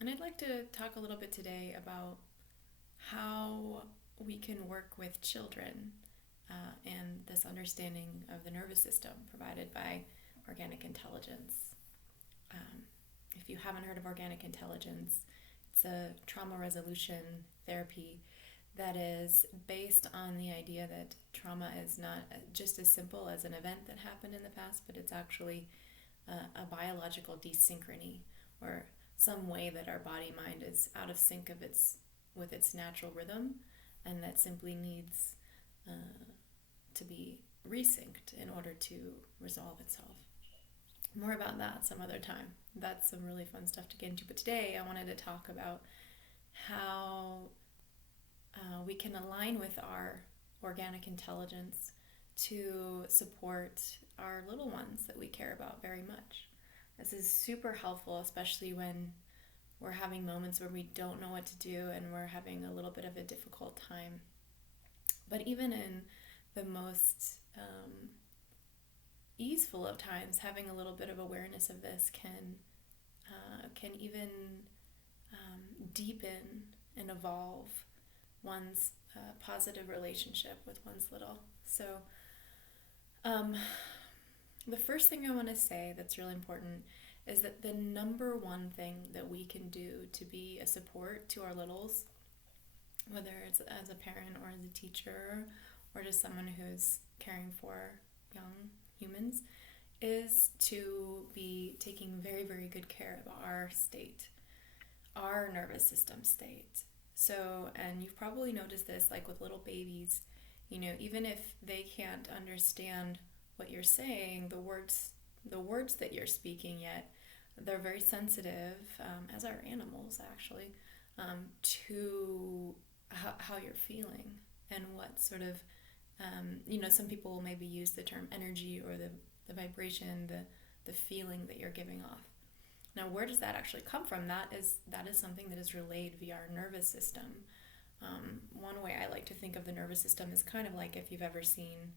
And I'd like to talk a little bit today about how we can work with children and this understanding of the nervous system provided by Organic Intelligence. Um, if you haven't heard of Organic Intelligence, it's a trauma resolution therapy that is based on the idea that trauma is not just as simple as an event that happened in the past, but it's actually a biological desynchrony, or some way that our body mind is out of sync with its natural rhythm, and that simply needs uh, to be resynced in order to resolve itself. More about that some other time. That's some really fun stuff to get into. But today I wanted to talk about how we can align with our organic intelligence to support our little ones that we care about very much. This is super helpful, especially when we're having moments where we don't know what to do and we're having a little bit of a difficult time. But even in the most easeful of times, having a little bit of awareness of this can even deepen and evolve one's positive relationship with one's little. So, the first thing I want to say that's really important is that the number one thing that we can do to be a support to our littles, whether it's as a parent or as a teacher or just someone who's caring for young humans, is to be taking very, very good care of our state, our nervous system state. So, and you've probably noticed this, like with little babies, even if they can't understand what you're saying, the words that you're speaking yet, they're very sensitive, as are animals actually, to how you're feeling and what sort of, some people will maybe use the term energy or the vibration, the feeling that you're giving off. Now, where does that actually come from? That is something that is relayed via our nervous system. One way I like to think of the nervous system is kind of like if you've ever seen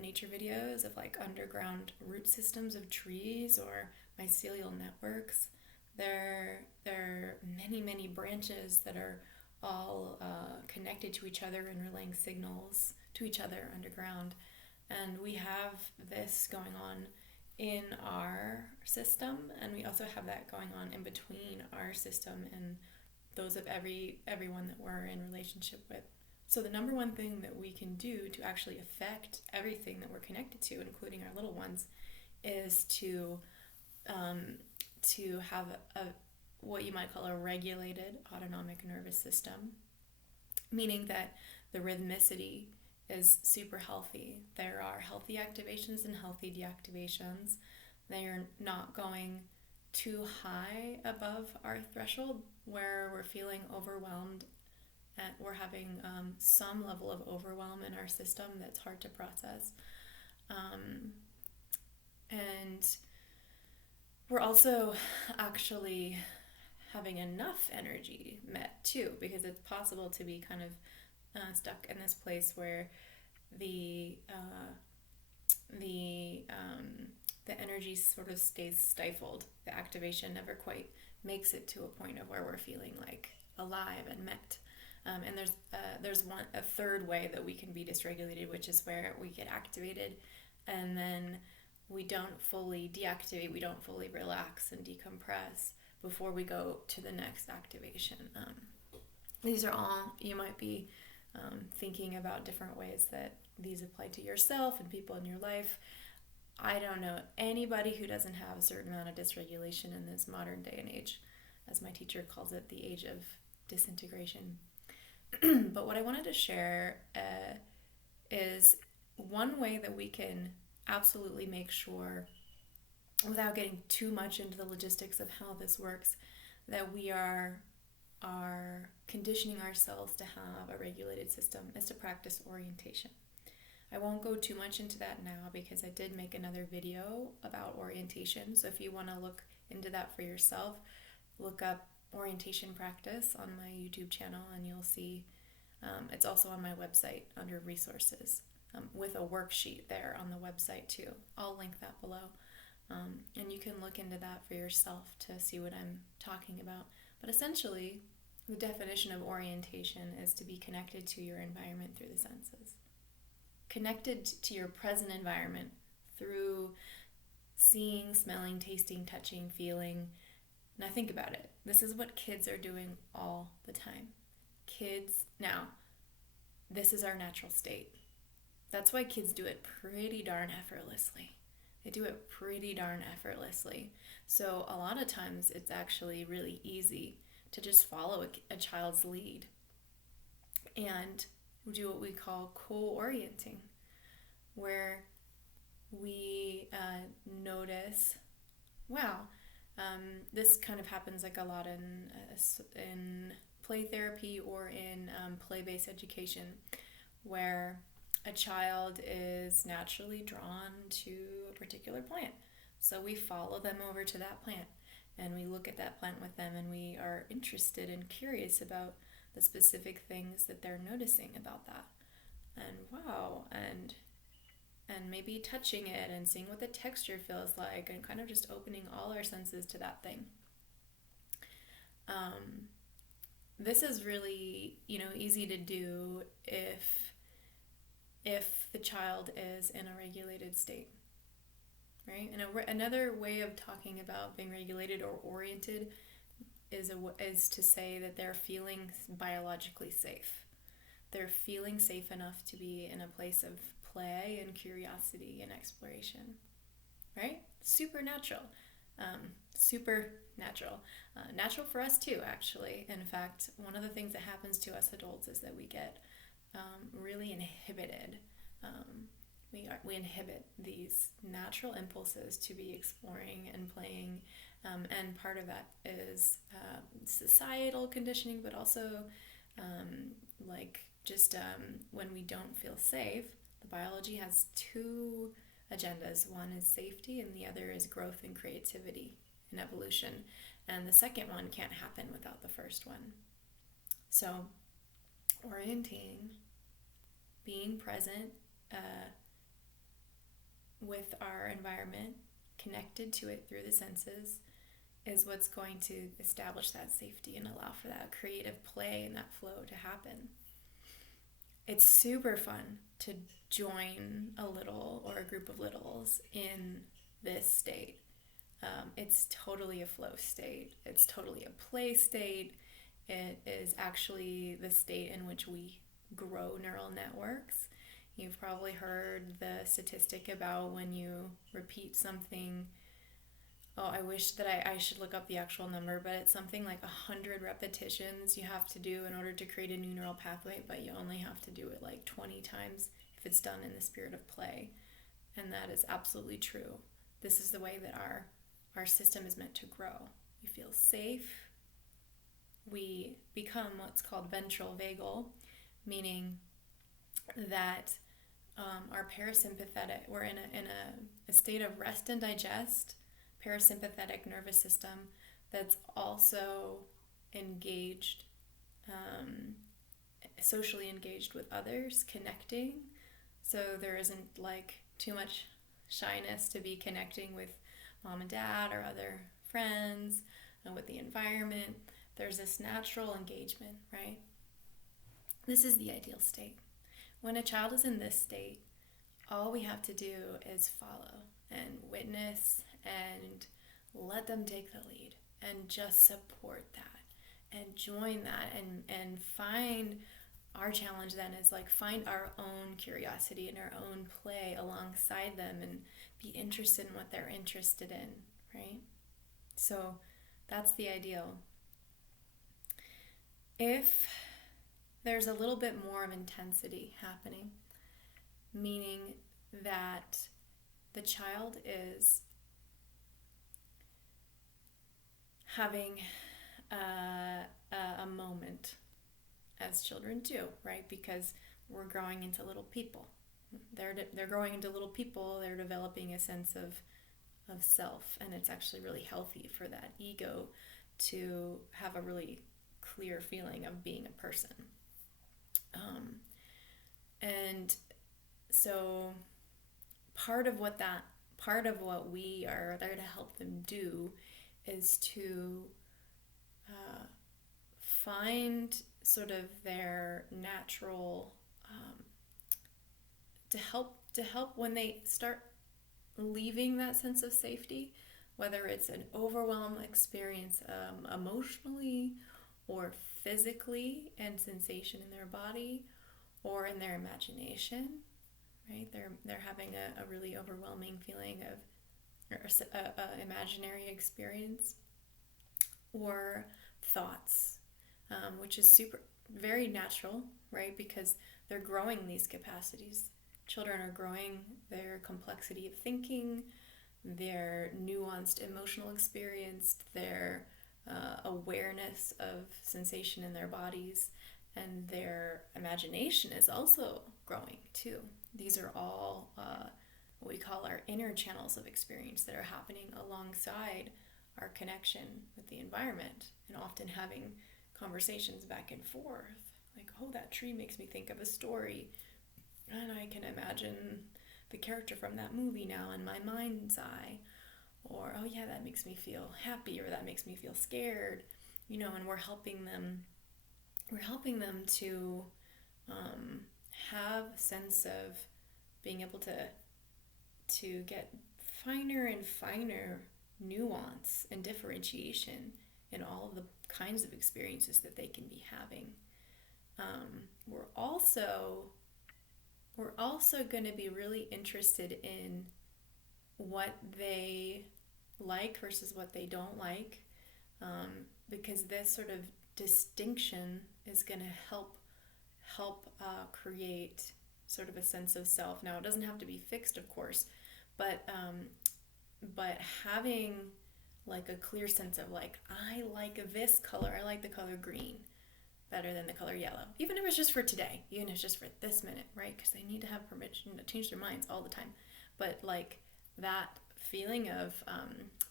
nature videos of like underground root systems of trees or mycelial networks. There are many, many branches that are all connected to each other and relaying signals to each other underground. And we have this going on in our system, and we also have that going on in between our system and those of everyone that we're in relationship with. So the number one thing that we can do to actually affect everything that we're connected to, including our little ones, is to have what you might call a regulated autonomic nervous system, meaning that the rhythmicity is super healthy. There are healthy activations and healthy deactivations. They are not going too high above our threshold where we're feeling overwhelmed and we're having some level of overwhelm in our system that's hard to process. And we're also actually having enough energy met too, because it's possible to be kind of stuck in this place where the energy sort of stays stifled. The activation never quite makes it to a point of where we're feeling like alive and met. And there's a third way that we can be dysregulated, which is where we get activated and then we don't fully deactivate, we don't fully relax and decompress before we go to the next activation. These are all, you might be thinking about different ways that these apply to yourself and people in your life. I don't know anybody who doesn't have a certain amount of dysregulation in this modern day and age, as my teacher calls it, the age of disintegration. But what I wanted to share is one way that we can absolutely make sure, without getting too much into the logistics of how this works, that we are conditioning ourselves to have a regulated system, is to practice orientation. I won't go too much into that now because I did make another video about orientation. So if you want to look into that for yourself, look up orientation practice on my YouTube channel and you'll see. It's also on my website under resources with a worksheet there on the website too. I'll link that below. And you can look into that for yourself to see what I'm talking about. But essentially, the definition of orientation is to be connected to your environment through the senses. Connected to your present environment through seeing, smelling, tasting, touching, feeling. Now think about it. This is what kids are doing all the time. Now, this is our natural state. That's why kids do it pretty darn effortlessly. They do it pretty darn effortlessly. So a lot of times it's actually really easy to just follow a child's lead and do what we call co-orienting, where we notice, wow, this kind of happens like a lot in play therapy or in play-based education, where a child is naturally drawn to a particular plant. So we follow them over to that plant and we look at that plant with them, and we are interested and curious about the specific things that they're noticing about that. And wow, and maybe touching it and seeing what the texture feels like, and kind of just opening all our senses to that thing. This is really, easy to do if the child is in a regulated state, right? And another way of talking about being regulated or oriented is to say that they're feeling biologically safe. They're feeling safe enough to be in a place of play and curiosity and exploration, right? Supernatural. Natural for us too, actually. In fact, one of the things that happens to us adults is that we get really inhibited. We inhibit these natural impulses to be exploring and playing, and part of that is societal conditioning, but also when we don't feel safe. The biology has two agendas. One is safety and the other is growth and creativity and evolution. And the second one can't happen without the first one. So orienting, being present with our environment, connected to it through the senses, is what's going to establish that safety and allow for that creative play and that flow to happen. It's super fun to join a little or a group of littles in this state. It's totally a flow state. It's totally a play state. It is actually the state in which we grow neural networks. You've probably heard the statistic about when you repeat something. Oh, I wish that I should look up the actual number, but it's something like 100 repetitions you have to do in order to create a new neural pathway, but you only have to do it like 20 times if it's done in the spirit of play. And that is absolutely true. This is the way that our system is meant to grow. We feel safe. We become what's called ventral vagal, meaning that our parasympathetic, we're in a state of rest and digest, parasympathetic nervous system that's also engaged, socially engaged with others, connecting. So there isn't like too much shyness to be connecting with mom and dad or other friends and with the environment. There's this natural engagement, right? This is the ideal state. When a child is in this state, all we have to do is follow and witness and let them take the lead and just support that and join that and find our challenge then is like find our own curiosity and our own play alongside them and be interested in what they're interested in, right? So that's the ideal. If there's a little bit more of intensity happening, meaning that the child is having a moment, as children do, right? Because we're growing into little people. They're growing into little people. They're developing a sense of self, and it's actually really healthy for that ego to have a really clear feeling of being a person. And so part of part of what we are there to help them do is to find sort of their natural, to help when they start leaving that sense of safety, whether it's an overwhelm experience emotionally or physically and sensation in their body or in their imagination, right? They're having a really overwhelming feeling of, or a imaginary experience, or thoughts, which is very natural, right? Because they're growing these capacities. Children are growing their complexity of thinking, their nuanced emotional experience, their awareness of sensation in their bodies, and their imagination is also growing too. These are all what we call our inner channels of experience that are happening alongside our connection with the environment, and often having conversations back and forth. Like, oh, that tree makes me think of a story, and I can imagine the character from that movie now in my mind's eye. Or, oh yeah, that makes me feel happy, or that makes me feel scared, and we're helping them to have a sense of being able to get finer and finer nuance and differentiation in all of the kinds of experiences that they can be having. We're also going to be really interested in what they like versus what they don't like, because this sort of distinction is going to help create sort of a sense of self. Now, it doesn't have to be fixed, of course, but having like a clear sense of like, I like this color, I like the color green better than the color yellow, even if it's just for today, even if it's just for this minute, right? Because they need to have permission to change their minds all the time. But like that feeling of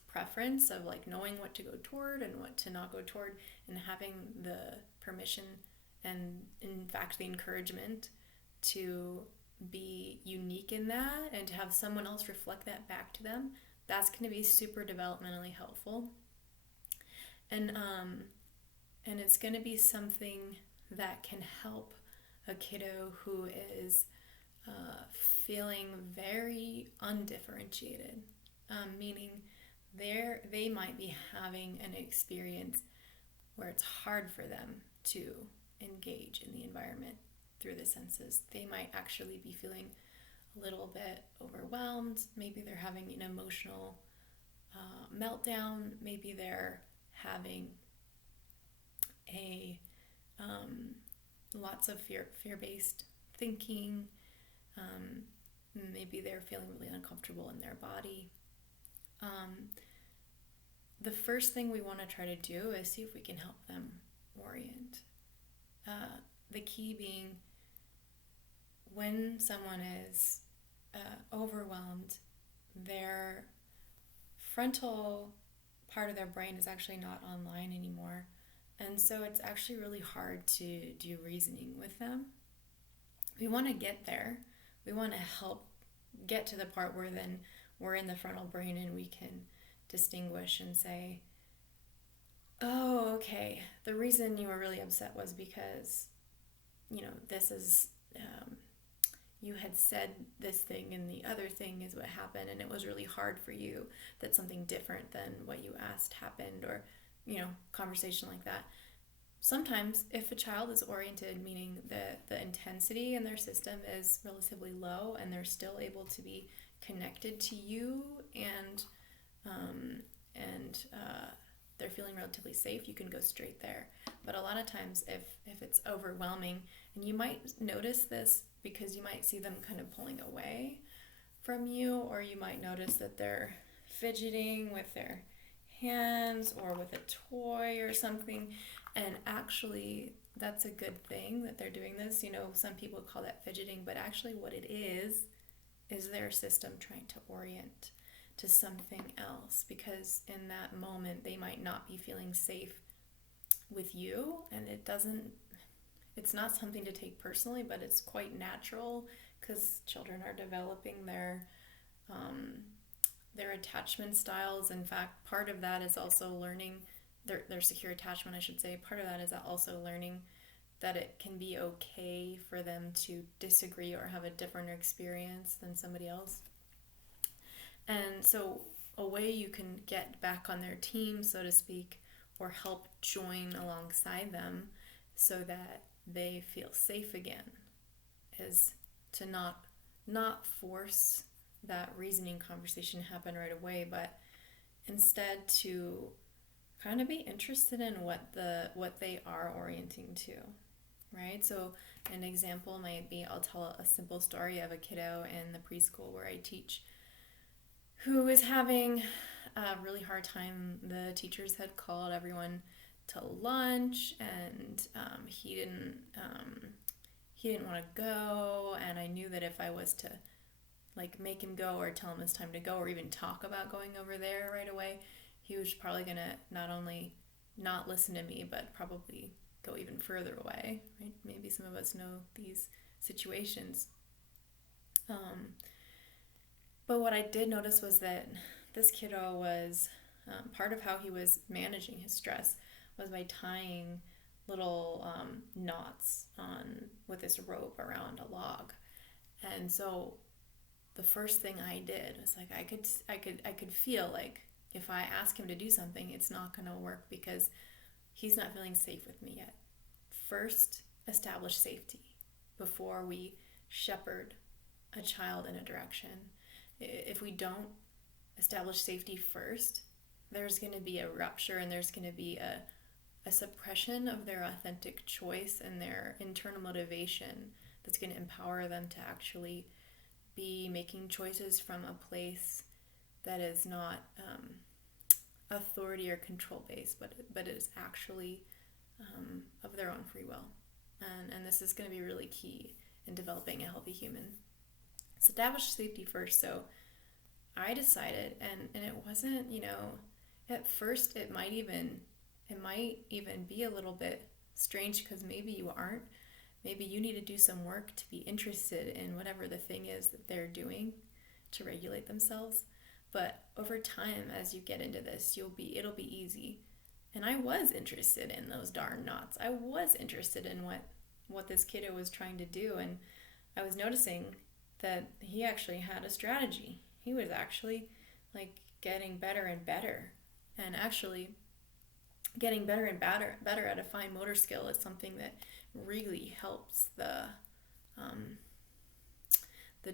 preference, of like knowing what to go toward and what to not go toward, and having the permission and in fact the encouragement to be unique in that and to have someone else reflect that back to them, that's going to be super developmentally helpful. And it's going to be something that can help a kiddo who is feeling very undifferentiated, meaning they might be having an experience where it's hard for them to engage in the environment through the senses. They might actually be feeling a little bit overwhelmed. Maybe they're having an emotional meltdown. Maybe they're having lots of fear-based thinking. Maybe they're feeling really uncomfortable in their body. The first thing we want to try to do is see if we can help them orient. The key being, when someone is overwhelmed, their frontal part of their brain is actually not online anymore. And so it's actually really hard to do reasoning with them. We want to get there. We want to help get to the part where then we're in the frontal brain and we can distinguish and say, oh, okay, the reason you were really upset was because, this is, you had said this thing and the other thing is what happened, and it was really hard for you that something different than what you asked happened, or, conversation like that. Sometimes if a child is oriented, meaning the intensity in their system is relatively low and they're still able to be connected to you and they're feeling relatively safe, you can go straight there. But a lot of times if it's overwhelming, and you might notice this because you might see them kind of pulling away from you, or you might notice that they're fidgeting with their hands or with a toy or something, and actually that's a good thing that they're doing this. Some people call that fidgeting, but actually what it is their system trying to orient to something else, because in that moment they might not be feeling safe with you, and it's not something to take personally, but it's quite natural because children are developing their their attachment styles. In fact, part of that is also learning their secure attachment, I should say. Part of that is also learning that it can be okay for them to disagree or have a different experience than somebody else. And so a way you can get back on their team, so to speak, or help join alongside them so that they feel safe again, is to not force that reasoning conversation happen right away, but instead to kind of be interested in what they are orienting to, right? So an example might be, I'll tell a simple story of a kiddo in the preschool where I teach who was having a really hard time. The teachers had called everyone to lunch, and he didn't want to go, and I knew that if I was to like make him go or tell him it's time to go or even talk about going over there right away, he was probably gonna not only not listen to me but probably go even further away, right? Maybe some of us know these situations. But what I did notice was that this kiddo was part of how he was managing his stress was by tying little knots on with this rope around a log. And so the first thing I did was like I could feel like if I ask him to do something, it's not going to work because he's not feeling safe with me yet. First, establish safety before we shepherd a child in a direction. If we don't establish safety first, there's going to be a rupture, and there's going to be a suppression of their authentic choice and their internal motivation that's going to empower them to actually be making choices from a place that is not authority or control based, but is actually of their own free will. And this is going to be really key in developing a healthy human. Establish safety first. So I decided, and it wasn't, at first it might even be a little bit strange because maybe you aren't. Maybe you need to do some work to be interested in whatever the thing is that they're doing to regulate themselves. But over time, as you get into this, it'll be easy. And I was interested in those darn knots. I was interested in what this kiddo was trying to do, and I was noticing that he actually had a strategy. He was actually like getting better and better, and actually getting better and better at a fine motor skill is something that really helps the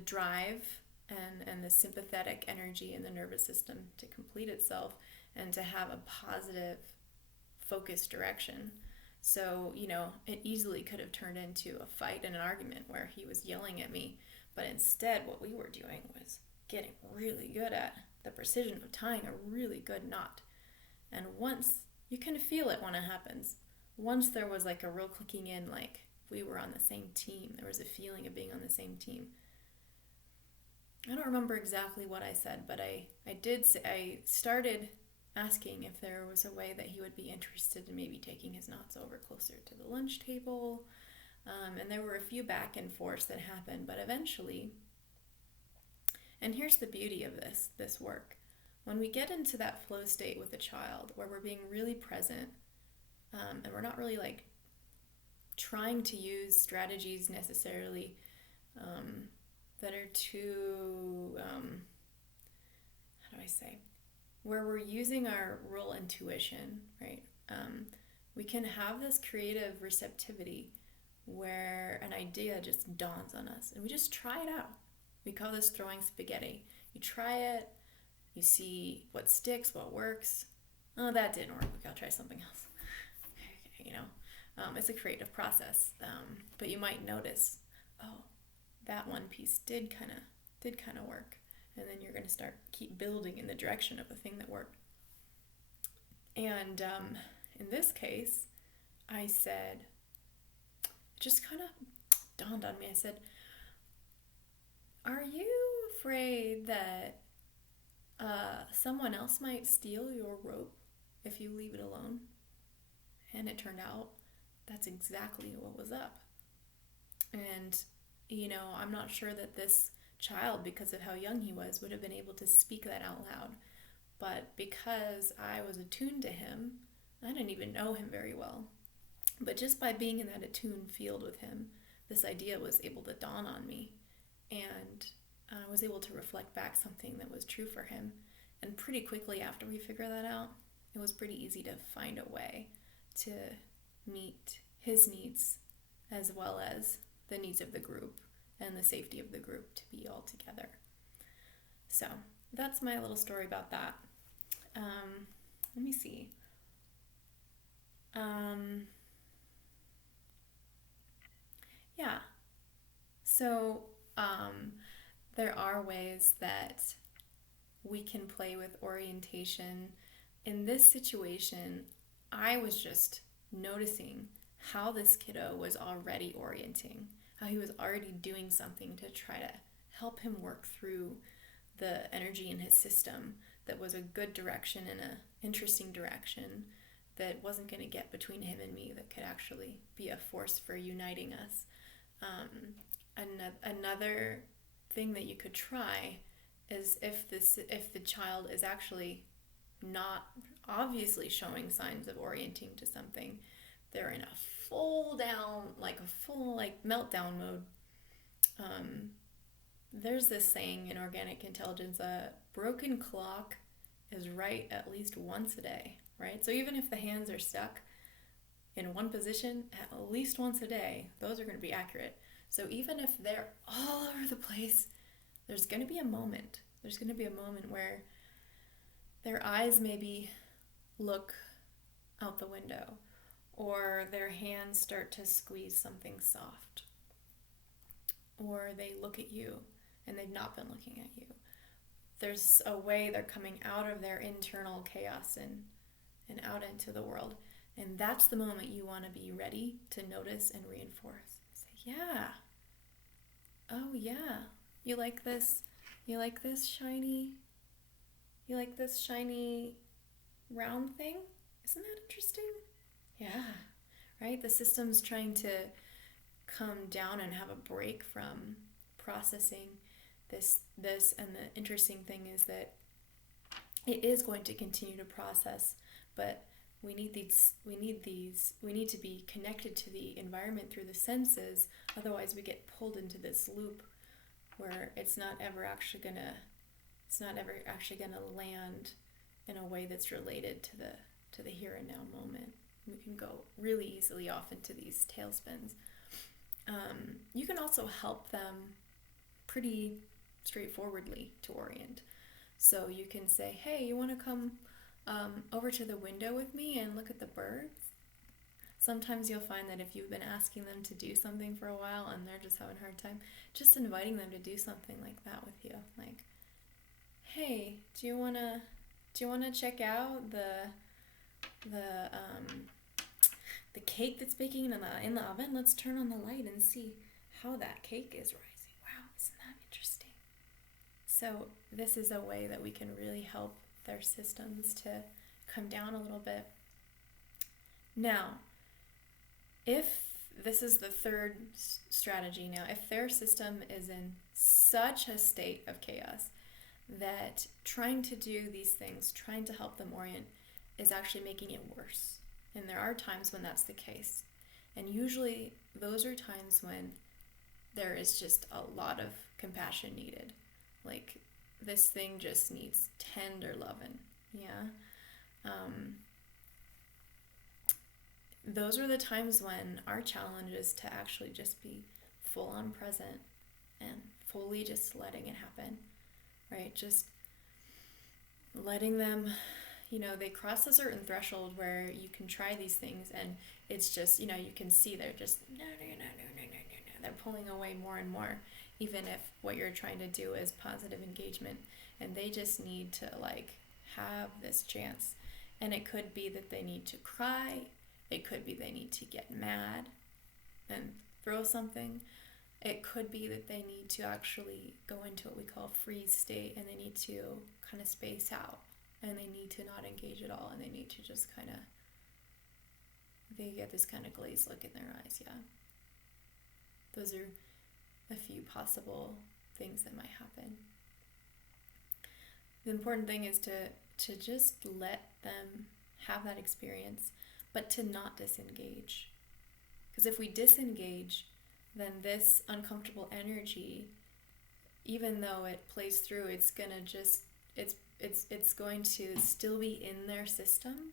drive and the sympathetic energy in the nervous system to complete itself and to have a positive focused direction. So, it easily could have turned into a fight and an argument where he was yelling at me, but instead what we were doing was getting really good at the precision of tying a really good knot. And once you can feel it when it happens, once there was like a real clicking in, like we were on the same team, there was a feeling of being on the same team. I don't remember exactly what I said, but I started asking if there was a way that he would be interested in maybe taking his knots over closer to the lunch table. And there were a few back and forths that happened, but eventually, and here's the beauty of this work, when we get into that flow state with a child where we're being really present, and we're not really like trying to use strategies necessarily that are too, how do I say, where we're using our real intuition, right? We can have this creative receptivity where an idea just dawns on us and we just try it out. We call this throwing spaghetti. You try it, you see what sticks, what works. Oh, that didn't work. Okay, I'll try something else. It's a creative process. But you might notice, oh, that one piece did kind of work. And then you're going to keep building in the direction of the thing that worked. And in this case, I said, it just kind of dawned on me. I said, are you afraid that someone else might steal your rope if you leave it alone? And it turned out that's exactly what was up. And, I'm not sure that this child, because of how young he was, would have been able to speak that out loud. But because I was attuned to him, I didn't even know him very well. But just by being in that attuned field with him, this idea was able to dawn on me. And I was able to reflect back something that was true for him. And pretty quickly after we figured that out, it was pretty easy to find a way to meet his needs as well as the needs of the group and the safety of the group to be all together. So that's my little story about that. Let me see. Yeah. So there are ways that we can play with orientation. In this situation, I was just noticing how this kiddo was already orienting, how he was already doing something to try to help him work through the energy in his system that was a good direction and an interesting direction that wasn't going to get between him and me, that could actually be a force for uniting us. Another thing that you could try is if the child is actually not obviously showing signs of orienting to something, they're in a full meltdown mode. There's this saying in Organic Intelligence, a broken clock is right at least once a day, right? So even if the hands are stuck in one position at least once a day, those are going to be accurate. So even if they're all over the place, there's going to be a moment. There's going to be a moment where their eyes maybe look out the window, or their hands start to squeeze something soft, or they look at you and they've not been looking at you. There's a way they're coming out of their internal chaos and out into the world. And that's the moment you want to be ready to notice and reinforce. Say, yeah. Oh, yeah. You like this? You like this shiny round thing? Isn't that interesting? Yeah. Right? The system's trying to come down and have a break from processing this, and the interesting thing is that it is going to continue to process, but we need to be connected to the environment through the senses. Otherwise we get pulled into this loop where it's not ever actually gonna land in a way that's related to the here and now moment. We can go really easily off into these tailspins. You can also help them pretty straightforwardly to orient. So you can say, hey, you want to come over to the window with me and look at the birds? Sometimes you'll find that if you've been asking them to do something for a while and they're just having a hard time, just inviting them to do something like that with you, like, hey, do you wanna check out the cake that's baking in the oven? Let's turn on the light and see how that cake is rising. Wow, isn't that interesting? So this is a way that we can really help their systems to come down a little bit. Now, if this is the third strategy now, if their system is in such a state of chaos that trying to do these things, trying to help them orient, is actually making it worse. And there are times when that's the case. And usually those are times when there is just a lot of compassion needed. Like, this thing just needs tender loving. Yeah. Those are the times when our challenge is to actually just be full on present and fully just letting it happen, right? Just letting them, they cross a certain threshold where you can try these things and it's just, you can see they're just, no. They're pulling away more and more, even if what you're trying to do is positive engagement. And they just need to have this chance. And it could be that they need to cry. It could be they need to get mad and throw something. It could be that they need to actually go into what we call freeze state, and they need to kind of space out, and they need to not engage at all, and they need to just they get this kind of glazed look in their eyes. Yeah. Those are a few possible things that might happen. The important thing is to just let them have that experience, but to not disengage. Because if we disengage, then this uncomfortable energy, even though it plays through, it's gonna just it's going to still be in their system,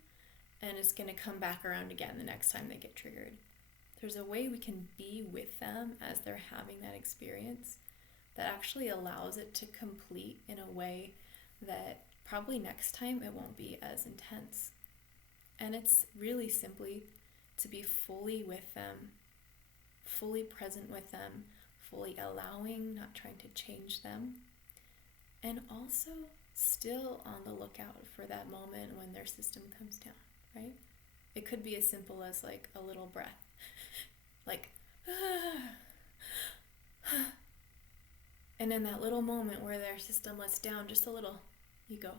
and it's gonna come back around again the next time they get triggered. There's a way we can be with them as they're having that experience that actually allows it to complete in a way that probably next time it won't be as intense. And it's really simply to be fully with them, fully present with them, fully allowing, not trying to change them, and also still on the lookout for that moment when their system comes down, right? It could be as simple as like a little breath, like, and in that little moment where their system lets down just a little, you go,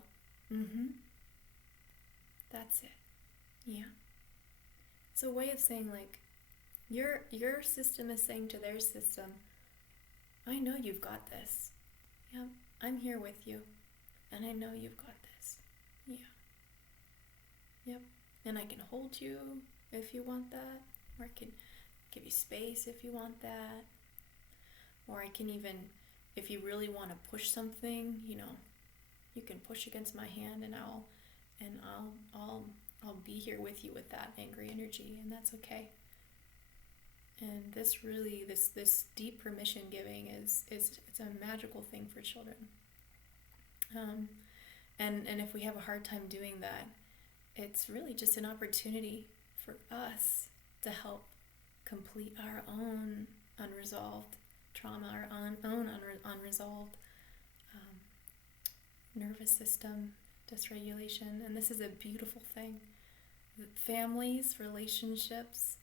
that's it. Yeah. It's a way of saying like, your system is saying to their system, I know you've got this. Yeah, I'm here with you. And I know you've got this. Yeah. Yep. And I can hold you if you want that. Or I can give you space if you want that. Or I can even, if you really want to push something, you can push against my hand, and I'll be here with you with that angry energy, and that's okay. And this really, this deep permission giving it's a magical thing for children. And if we have a hard time doing that, it's really just an opportunity for us to help complete our own unresolved trauma, our own unresolved nervous system dysregulation. And this is a beautiful thing. Families, relationships,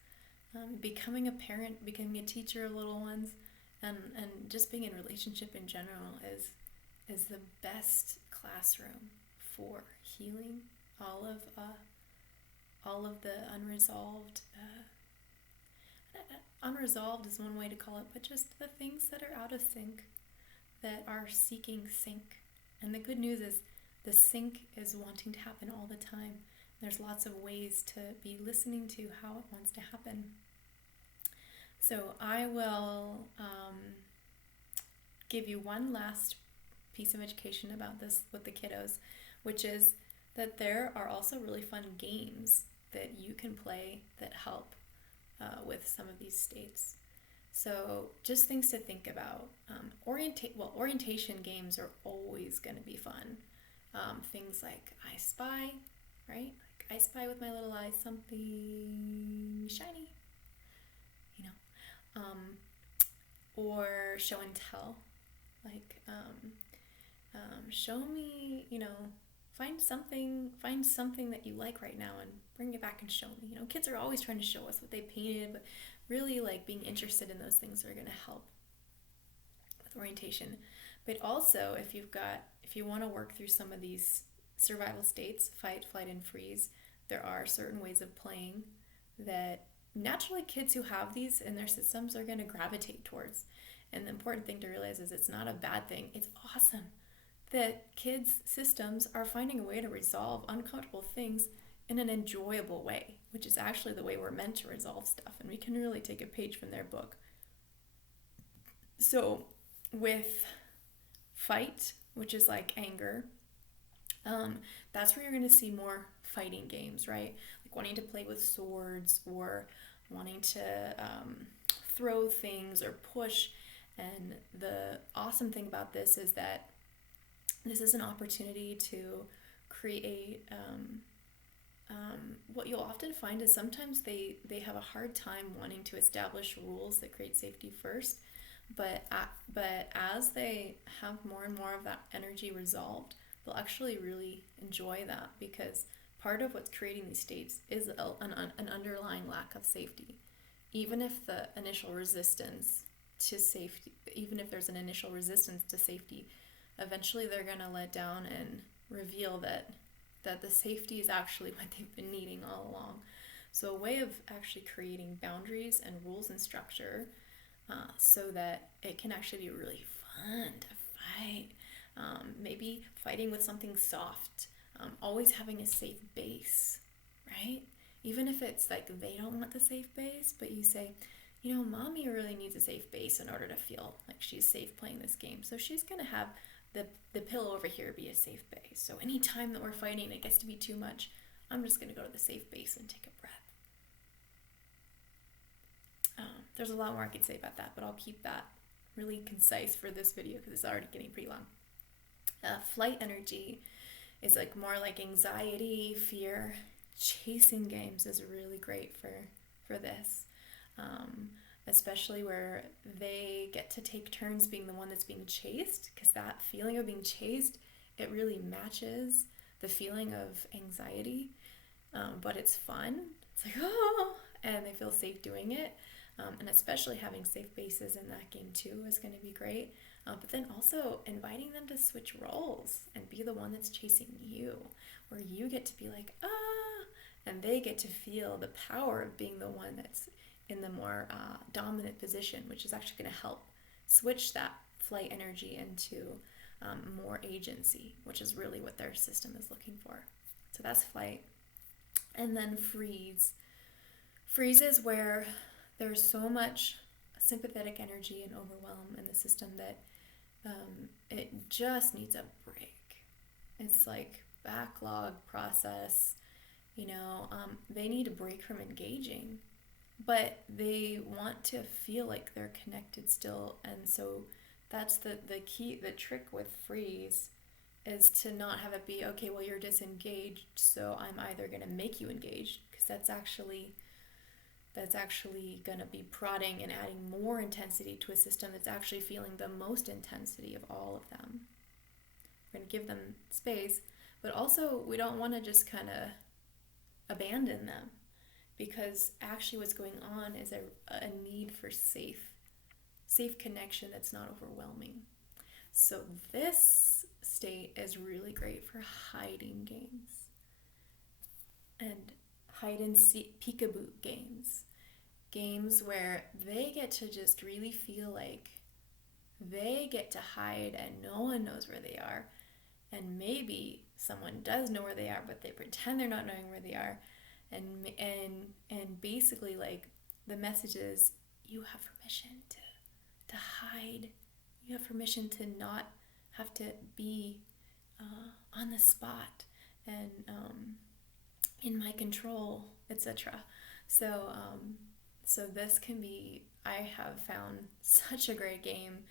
becoming a parent, becoming a teacher of little ones, and just being in relationship in general is the best classroom for healing all of the unresolved is one way to call it, but just the things that are out of sync, that are seeking sync. And the good news is the sync is wanting to happen all the time. There's lots of ways to be listening to how it wants to happen. So I will give you one last piece of education about this with the kiddos, which is that there are also really fun games that you can play that help with some of these states. So just things to think about. Orientation games are always going to be fun. Things like I Spy, right? Like I spy with my little eyes something shiny, or show and tell, like show me, find something that you like right now and bring it back and show me. Kids are always trying to show us what they painted, but really like being interested in those things are going to help with orientation. But also if you want to work through some of these survival states, fight, flight, and freeze, there are certain ways of playing that naturally kids who have these in their systems are going to gravitate towards. And the important thing to realize is it's not a bad thing. It's awesome that kids' systems are finding a way to resolve uncomfortable things in an enjoyable way, which is actually the way we're meant to resolve stuff. And we can really take a page from their book. So with fight, which is like anger, that's where you're going to see more fighting games, right? Like wanting to play with swords or wanting to throw things or push. And the awesome thing about this is that this is an opportunity to create what you'll often find is sometimes they have a hard time wanting to establish rules that create safety first, but as they have more and more of that energy resolved, they'll actually really enjoy that, because part of what's creating these states is an underlying lack of safety. Even if the initial resistance to safety, even if there's an initial resistance to safety, eventually they're going to let down and reveal that the safety is actually what they've been needing all along. So a way of actually creating boundaries and rules and structure so that it can actually be really fun to fight. Maybe fighting with something soft. Always having a safe base, right? Even if it's like they don't want the safe base, but you say, mommy really needs a safe base in order to feel like she's safe playing this game. So she's going to have the pillow over here be a safe base. So anytime that we're fighting, it gets to be too much, I'm just going to go to the safe base and take a breath. There's a lot more I could say about that, but I'll keep that really concise for this video because it's already getting pretty long. Flight energy is like more like anxiety, fear. Chasing games is really great for this, especially where they get to take turns being the one that's being chased, because that feeling of being chased, it really matches the feeling of anxiety, but it's fun. It's like, oh, and they feel safe doing it. And especially having safe bases in that game too is going to be great. But then also inviting them to switch roles and be the one that's chasing you, where you get to be like, and they get to feel the power of being the one that's in the more dominant position, which is actually going to help switch that flight energy into more agency, which is really what their system is looking for. So that's flight. And then freeze. Freeze is where there's so much sympathetic energy and overwhelm in the system that it just needs a break. It's like backlog process, they need a break from engaging, but they want to feel like they're connected still. And so that's the key. The trick with freeze is to not have it be, okay, well, you're disengaged, so I'm either going to make you engaged, because that's actually going to be prodding and adding more intensity to a system that's actually feeling the most intensity of all of them. We're going to give them space, but also we don't want to just kind of abandon them, because actually what's going on is a need for safe connection that's not overwhelming. So this state is really great for hiding games and hide and seek, peekaboo games where they get to just really feel like they get to hide and no one knows where they are, and maybe someone does know where they are, but they pretend they're not knowing where they are, and basically, like, the message is, you have permission to hide, you have permission to not have to be on the spot and in my control, etc. So this can be, I have found such a great game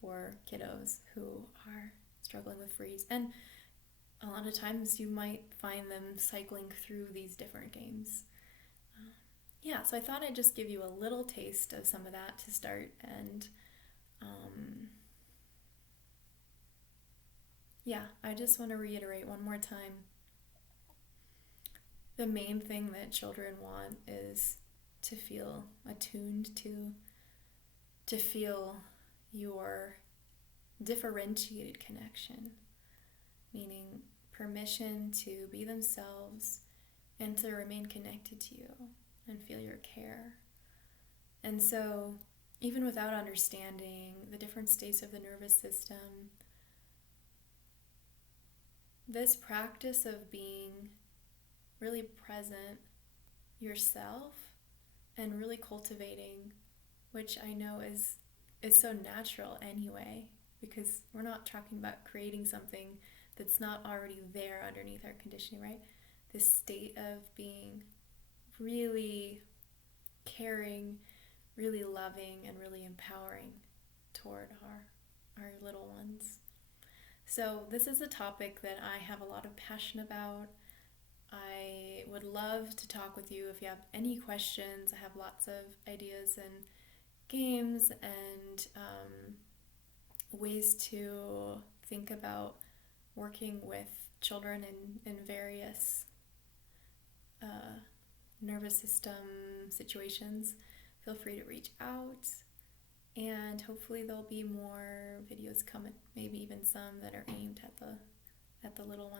for kiddos who are struggling with freeze. And a lot of times you might find them cycling through these different games. So I thought I'd just give you a little taste of some of that to start. And I just want to reiterate one more time. The main thing that children want is to feel attuned to feel your differentiated connection, meaning permission to be themselves and to remain connected to you and feel your care. And so, even without understanding the different states of the nervous system, this practice of being really present yourself and really cultivating, which I know is so natural anyway, because we're not talking about creating something that's not already there underneath our conditioning, right? This state of being really caring, really loving, and really empowering toward our little ones. So this is a topic that I have a lot of passion about. I would love to talk with you if you have any questions. I have lots of ideas and games and ways to think about working with children in various nervous system situations. Feel free to reach out, and hopefully there'll be more videos coming, maybe even some that are aimed at the little ones.